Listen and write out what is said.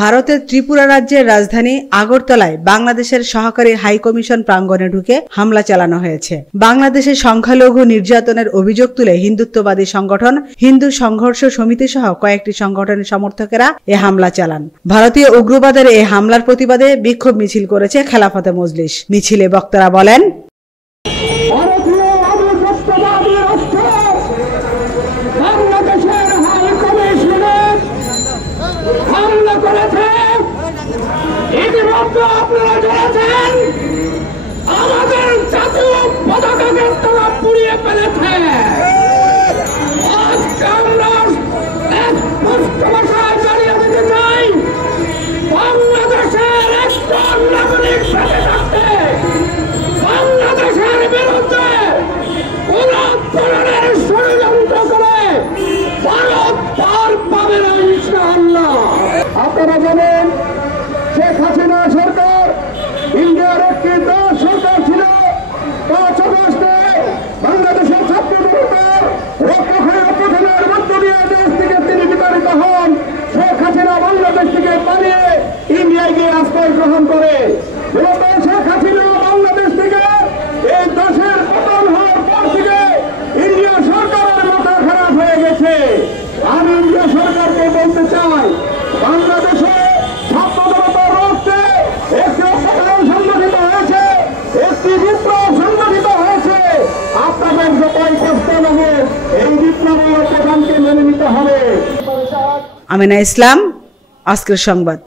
ভারতের ত্রিপুরা রাজ্যের রাজধানী আগরতলায় বাংলাদেশের সহকারী হাইকমিশন প্রাঙ্গণে ঢুকে হামলা চালানো হয়েছে। বাংলাদেশের সংখ্যালঘু নির্যাতনের অভিযোগ তুলে হিন্দুত্ববাদী সংগঠন হিন্দু সংঘর্ষ সমিতি সহ কয়েকটি সংগঠনের সমর্থকেরা এ হামলা চালান। ভারতীয় উগ্রবাদের এই হামলার প্রতিবাদে বিক্ষোভ মিছিল করেছে খেলাফতে মজলিস। মিছিলে বক্তারা বলেন, আপনারা জেনেছেন আমাদের জাতীয় পতাকাকে তারা পুড়িয়ে ফেলেছে। আজকে আমরা স্পষ্ট ভাষায় জানিয়ে দিতে চাই, বাংলাদেশের একটা নাগরিক বেঁচে থাকতে বাংলাদেশের বিরুদ্ধে কোন ধরনের ষড়যন্ত্র করে ভারত পার পাবে না ইনশাআল্লাহ। আপনারা জানেন শেখ হাসিনা সরকার ইন্ডিয়ার একটি দাস সরকার ছিল। 5 আগস্টে বাংলাদেশের ছাত্রদের উপর রক্তক্ষয়ীর মধ্য দিয়ে দেশ থেকে তিনি বিতাড়িত হন। শেখ হাসিনা বাংলাদেশ থেকে পালিয়ে ইন্ডিয়ায় গিয়ে আশ্রয় গ্রহণ করে। শেখ হাসিনা বাংলাদেশ থেকে এই দেশের পতন হওয়ার পর থেকে ইন্ডিয়া সরকারের মাথা খারাপ হয়ে গেছে। আমি ইন্ডিয়া সরকারকে বলতে চাই, বাংলাদেশে আমিনা ইসলাম, আজকের সংবাদ।